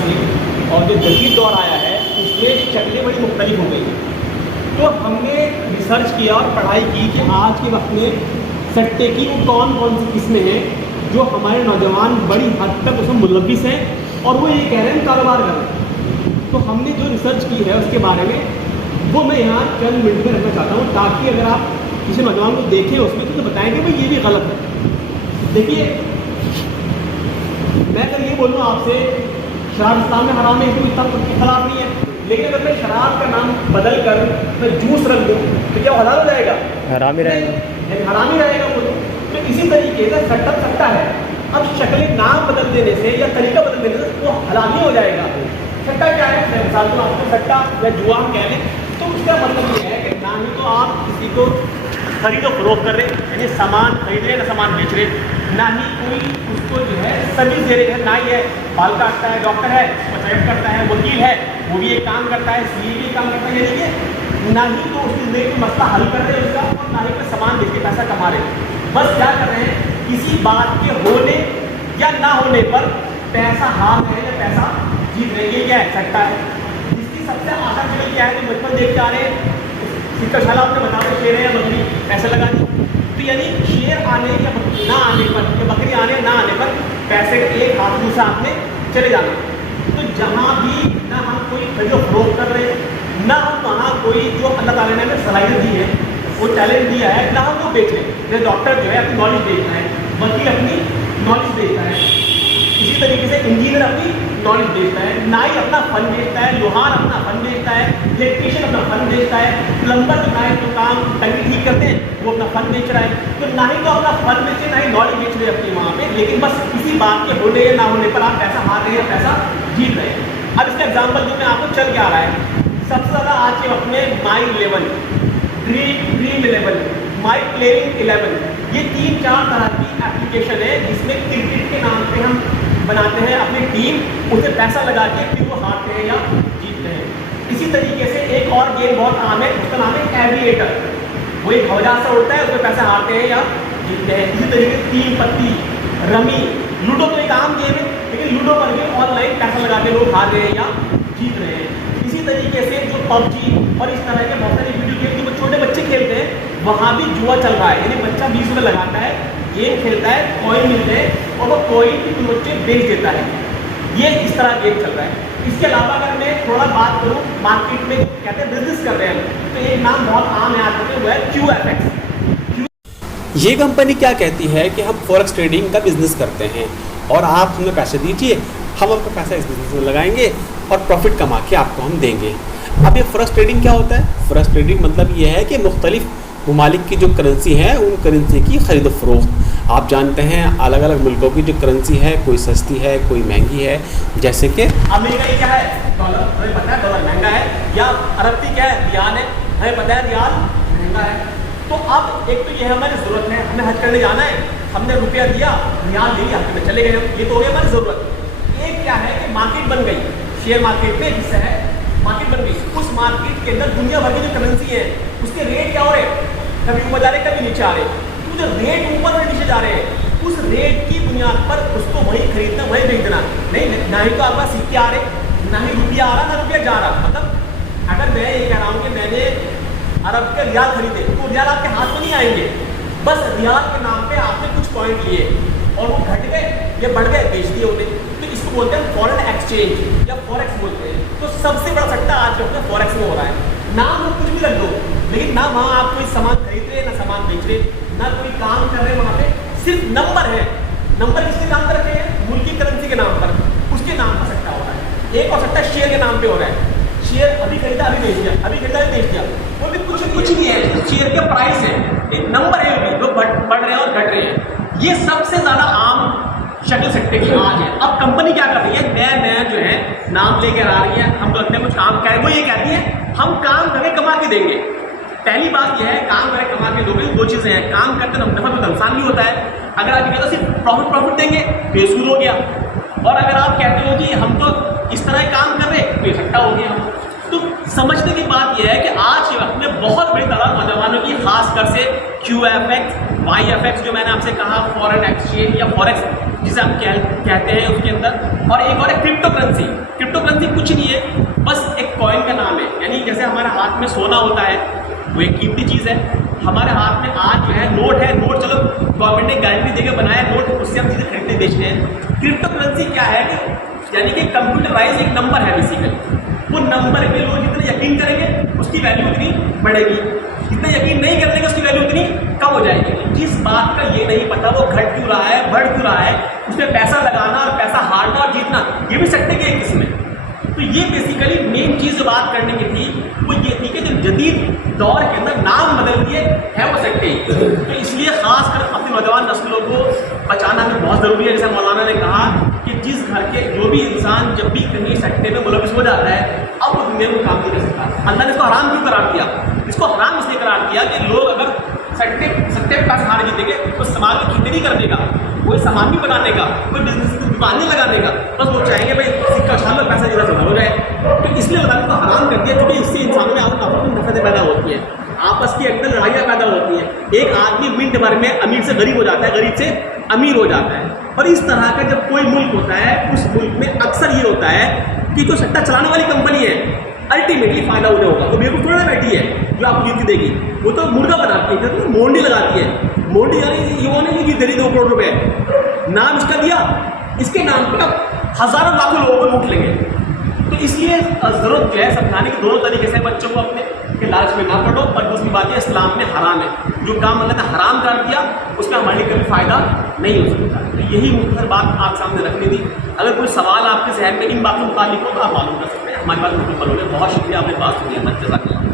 से और जो जदीद दौर आया है उसमें शक्लें बड़ी मुख्तलिफ हो गई। तो हमने रिसर्च किया और पढ़ाई की कि आज के वक्त में सट्टे की वो कौन कौन सी किस्में हैं जो हमारे नौजवान बड़ी हद तक उसमें मुलविस हैं और वो ये कह रहे हैं कारोबार करें। तो हमने जो रिसर्च की है उसके बारे में वो मैं यहाँ चंद मिनट में रखना चाहता हूँ, ताकि अगर आप किसी नौजवान को देखें उसमें तो बताएंगे भाई ये भी गलत है। देखिए, मैं अगर ये बोलूँ आपसे शराब इस्लाम में हराम है, इसमें इतना खिलाफ नहीं है, लेकिन अगर मैं शराब का नाम बदल कर मैं जूस रख दूँ तो क्या हलाल हो जाएगा? हराम ही रहेगा, हराम ही रहेगा वो। तो इसी तरीके से सट्टा है। अब शक्ल नाम बदल देने से या तरीका बदल देने से वो हलाल ही हो जाएगा। सट्टा क्या है? मैं मिसाल दूँ आपको, सट्टा या जुआ कह लें तो उसका मतलब ये है कि ना ही तो आप किसी को खरीदो फरोख्त कर रहे, यानी सामान खरीद रहे ना सामान बेच रहे, ना ही कोई उसको जो है सर्विस दे रहे हैं, ना ही है बाल काटता है, डॉक्टर है, पचायत करता है, वकील है, वो भी एक काम करता है, सीए भी काम करता है, यानी कि ना ही तो उसकी ज़िंदगी में मसला हल कर रहे हैं उसका, और ना ही कोई सामान बेच के पैसा कमा रहे। बस क्या कर रहे हैं, किसी बात के होने या ना होने पर पैसा हार रहे हैं या पैसा जीत रहे हैं। ये क्या है? सट्टा है। इसकी सबसे आसान जगह क्या है? जो बचपन देखते आ रहे हैं, सिक्काशाला आपने बता दो शेर है या बकरी, पैसे लगा दी, तो यानी शेर आने या ना आने पर या बकरी आने ना आने पर पैसे एक हाथ दूसरे हाथ में चले जाना। तो जहाँ भी ना हम कोई खरीदो फरोख्त कर रहे हैं, ना हम वहाँ कोई जो अल्लाह ताला ने हमें सलाहियत दी है, वो टैलेंट दिया है, ना हम वो बेच रहे हैं। जैसे डॉक्टर जो है अपनी नॉलेज बेचता है, वकील अपनी नॉलेज बेचता है, इसी तरीके से इंजीनियर अपनी नॉलेज बेचता है, नाई अपना फन बेचता है, लोहार अपना फन बेचता है, इलेक्ट्रीशियन अपना फन बेचता है, प्लम्बर जो है जो काम टंकी ठीक करते हैं वो अपना फन बेच रहा है। तो ना ही तो अपना फन बेचे, ना ही नॉलेज बेच रहे अपनी वहाँ पे, लेकिन बस किसी बात के होने या ना होने पर आप पैसा हार रहे हैं या पैसा जीत रहे हैं। अब इसका एग्जाम्पल जो मैं आपको चल के आ रहा है, सबसे ज़्यादा आज के वक्त में माई 11, ड्रीम 11, माई प्लेइंग 11, ये 3-4 तरह की एप्लीकेशन है जिसमें क्रिकेट के नाम पे हम बनाते हैं अपनी टीम, उसे पैसा लगा के फिर वो हारते हैं या जीतते हैं। इसी तरीके से एक और गेम बहुत आम है, उसका नाम है एविएटर। वो एक हवाई जहाज से उड़ता है, उसमें पैसा हारते हैं या जीतते हैं। इसी तरीके से 3 पत्ती, रमी, लूडो तो एक आम गेम है, लेकिन लूडो पर भी ऑनलाइन पैसा लगा के लोग हार रहे हैं या जीत रहे हैं। इसी तरीके से जो पबजी और इस तरह के बहुत सारे वीडियो गेम जो छोटे बच्चे खेलते हैं, वहाँ भी जुआ चल रहा है, यानी बच्चा 20 रुपये लगाता है, गेम खेलता है, कॉइन मिलते हैं और वो कॉइन भी बच्चे बेच देता है। ये इस तरह गेम चल रहा है। इसके अलावा अगर मैं थोड़ा बात करूँ, मार्केट में कहते हैं बिजनेस कर रहे हैं, तो एक नाम बहुत आम है आज तक, वो है QFX। ये कंपनी क्या कहती है कि हम फॉरेक्स ट्रेडिंग का बिजनेस करते हैं और आप हमें पैसे दीजिए, हम आपका पैसा इस बिजनेस में लगाएंगे और प्रॉफिट कमा के आपको हम देंगे। अब ये फॉरेक्स ट्रेडिंग क्या होता है? फॉरेक्स ट्रेडिंग मतलब ये है कि मुख्तलिफ ममालिक की जो करेंसी है उन करेंसी की खरीद फरोख्त। आप जानते हैं अलग अलग मुल्कों की जो करेंसी है, कोई सस्ती है, कोई महंगी है। जैसे कि अमेरिका की क्या है? डॉलर, हमें पता है डॉलर महंगा है, या अरब की क्या है? रियाल है, हमें पता है रियाल महंगा है। तो अब एक तो ये हमारी ज़रूरत है, हमें हज करने जाना है, हमने रुपया दिया, रियाल ले लिया, हमें चले गए, ये तो हो गई हमारी ज़रूरत। एक क्या है कि मार्केट बन गई, शेयर मार्केट में हिस्सा है, मार्केट बन गई, उस मार्केट के अंदर दुनिया भर की जो करेंसी है उसके रेट क्या हो रहे हैं? कभी ऊपर जा रहे, कभी नीचे आ रहे। तो जो रेट ऊपर और नीचे जा रहे हैं, उस रेट की बुनियाद पर उसको वही खरीदना, वही बेचना। नहीं, ना ही तो आपका सिक्के आ रहे, ना ही रुपया आ रहा, ना रुपया जा रहा। मतलब अगर मैं ये कह रहा हूँ कि मैंने अरब के रियाल खरीदे, तो रियाल आपके हाथ में नहीं आएंगे, बस रियाल के नाम पे आपने कुछ पॉइंट लिए और वो घट गए या बढ़ गए, बेच दिए उन्हें। तो इसको बोलते हैं फॉरेन एक्सचेंज या फॉरेक्स बोलते हैं। तो सबसे बड़ा सट्टा आज के फॉरेक्स में हो रहा है। नाम वो कुछ भी रख दो, लेकिन ना वहाँ आप कोई सामान खरीद रहे, ना सामान बेच रहे, ना कोई काम कर रहे, वहाँ पे सिर्फ नंबर है। नंबर किसके नाम पर रखे हैं? मुल्क की करेंसी के नाम पर, उसके नाम पर सट्टा हो रहा है। एक और सट्टा शेयर के नाम पे हो रहा है, शेयर अभी खरीदा अभी बेच दिया, अभी खरीदा अभी बेच दिया, वो भी कुछ नहीं है, शेयर के प्राइस है, एक नंबर है, वो भी बढ़ रहे हैं और घट रहे हैं। ये सबसे ज़्यादा आम शक्ल सट्टे की आज है। अब कंपनी क्या कर रही है? नया जो है नाम लेकर आ रही है, हमको लगता है कुछ काम करें, वो ये कहती है हम काम करके कमा के देंगे। पहली बात यह है, काम करके कमा के दोगे, 2 चीज़ें हैं, काम करते नफा तो नुकसान भी होता है। अगर आप कहते हो सिर्फ प्रॉफिट देंगे, बेसूल हो गया, और अगर आप कहते हो कि हम तो इस तरह काम कर रहे, तो ये सट्टा हो गया। तो समझने की बात यह है कि आज के वक्त में बहुत बड़ी तादाद नौजवानों की, खासकर से QFX, YFX जो मैंने आपसे कहा, फॉरेन एक्सचेंज या फॉरेक्स जिसे हम कहते हैं उसके अंदर, और एक और है क्रिप्टो करेंसी। कुछ नहीं है, बस एक कॉइन का नाम है। यानी जैसे हमारे हाथ में सोना होता है, वो एक कीमती चीज़ है। हमारे हाथ में आज जो है नोट है, नोट चलो गवर्नमेंट ने गारंटी देकर बनाया नोट, उससे हम चीज़ें खरीदते बेचते हैं। क्रिप्टो करेंसी क्या है कि यानी कि कंप्यूटराइज एक नंबर है बेसिकली। वो नंबर पे लोग जितना यकीन करेंगे उसकी वैल्यू उतनी बढ़ेगी, जितना यकीन नहीं करेंगे उसकी वैल्यू उतनी कम हो जाएगी। जिस बात का ये नहीं पता वो घट क्यों रहा है, बढ़ क्यों रहा है, उसमें पैसा लगाना और पैसा हारना और जीतना, ये भी सट्टे के एक किस्म है। तो ये बेसिकली मेन चीज़ जो बात करने की थी वो ये थी कि जो जदीद दौर के अंदर नाम बदल दिए है वो सट्टे। तो इसलिए खासकर अपनी नौजवान नस्लों को बचाना हमें बहुत ज़रूरी है। जैसे मौलाना ने कहा कि जिस घर के जो भी इंसान जब भी कहीं सट्टे में मुलविस हो जाता है, अब वो दुनिया में काम नहीं कर सकता। अल्लाह ने इसको हराम क्यों करार दिया? इसको हराम इसलिए करार दिया कि लोग अगर सट्टे पे पैसा हार जीतेंगे तो समाज में खेती नहीं करने का, कोई सामान भी बनाने का, कोई बिजनेस की दुकान नहीं लगाने का, बस लोग चाहेंगे भाई सिक्का छान लो पैसा ज़रा संभाल हो जाए। तो इसलिए अल्लाह ने इसको हराम कर दिया क्योंकि इससे इंसानों में आपस में नफरतें पैदा होती हैं, आपस की अंदर लड़ाइयाँ पैदा होती हैं। एक आदमी मिनट भर में अमीर से गरीब हो जाता है, गरीब से अमीर हो जाता है। और इस तरह का जब कोई मुल्क होता है, उस मुल्क में अक्सर ये होता है कि जो सट्टा चलाने वाली कंपनी है अल्टीमेटली फायदा उन्हें होगा। वो बिल्कुल थोड़ा बैठी है जो आपको जीती देगी, वो तो मुर्गा बनाती है, तो मोंडी लगाती है। मोंडी यानी ये नहीं जीत दे रही 2 करोड़ रुपए, नाम इसका दिया, इसके नाम पर अब हज़ारों लाखों लोगों को लूट लेंगे। तो इसलिए ज़रूरत जो है समझाने की दोनों तरीके से बच्चों को अपने के लालच में ना पढ़ो। और दूसरी बात है इस्लाम में हराम है, जो काम अल्लाह ने हराम कर दिया उसमें हमारे लिए कभी फ़ायदा नहीं हो सकता। तो यही मुख्य बात आप सामने रखनी थी। अगर कोई सवाल आपके जहन में इन बातों के मुताबिक हो तो आप मालूम कर सकते हैं। हमारी बात बिल्कुल बोलोगे। बहुत शुक्रिया, आपने बात सुनी है।